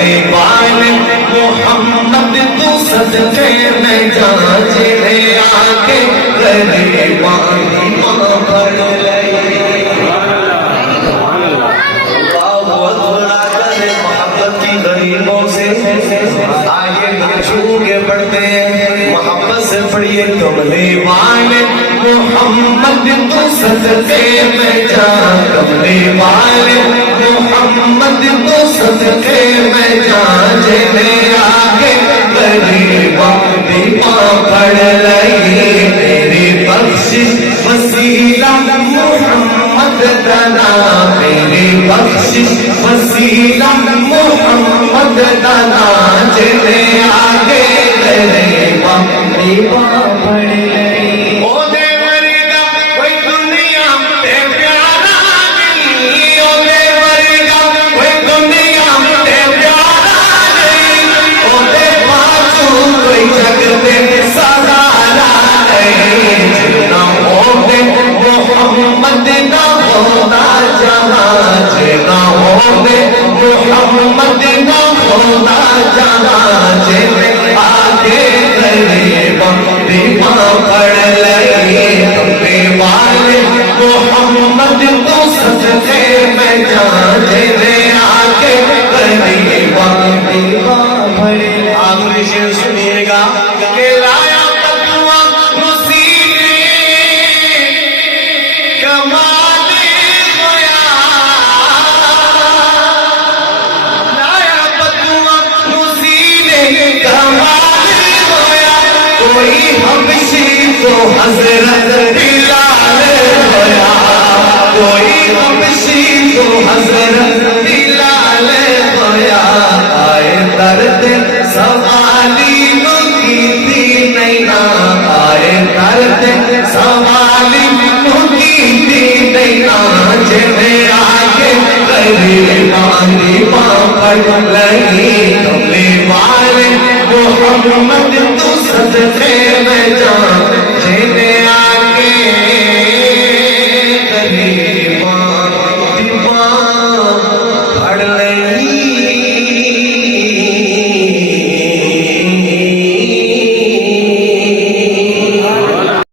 کملی والے محمد تو صدقے میں جان جنے آگے غریبانی ماں بڑھ لئی محبت کی غریبوں سے آگے چھو کے پڑھتے ہیں محبت سے پڑھیے کملی والے محمد تو صدقے میں جان کملی والے محمد تو صدقے میں جان جنے آگے غریباں دی ماں پڑھ لئی میری بخشش وسیلہ محمد دنا میری بخشش وسیلہ محمد دنا جنے آگے غریباں دی ماں پڑھ لئی محمد نہ ہونا جانا جنے آگے غریباں دی ماں پڑھ لئی کملی والے محمد تو صدقے میں جان جنے آگے غریباں دی ماں پڑھ لئی آخری شعر سنیے گا کہ لایا پتوا مصیبے کمال ہویا کوئی حبشی تو حضرت بلال ہویا کوئی حبشی تو حضرت بلال ہویا آئے درد سوالی نو کیتی نہیں آئے درد سوالی نو کیتی نہیں جنے آگے غریباں دی ماں پڑھ لئی کملی والے محمد تو صدقے میں جان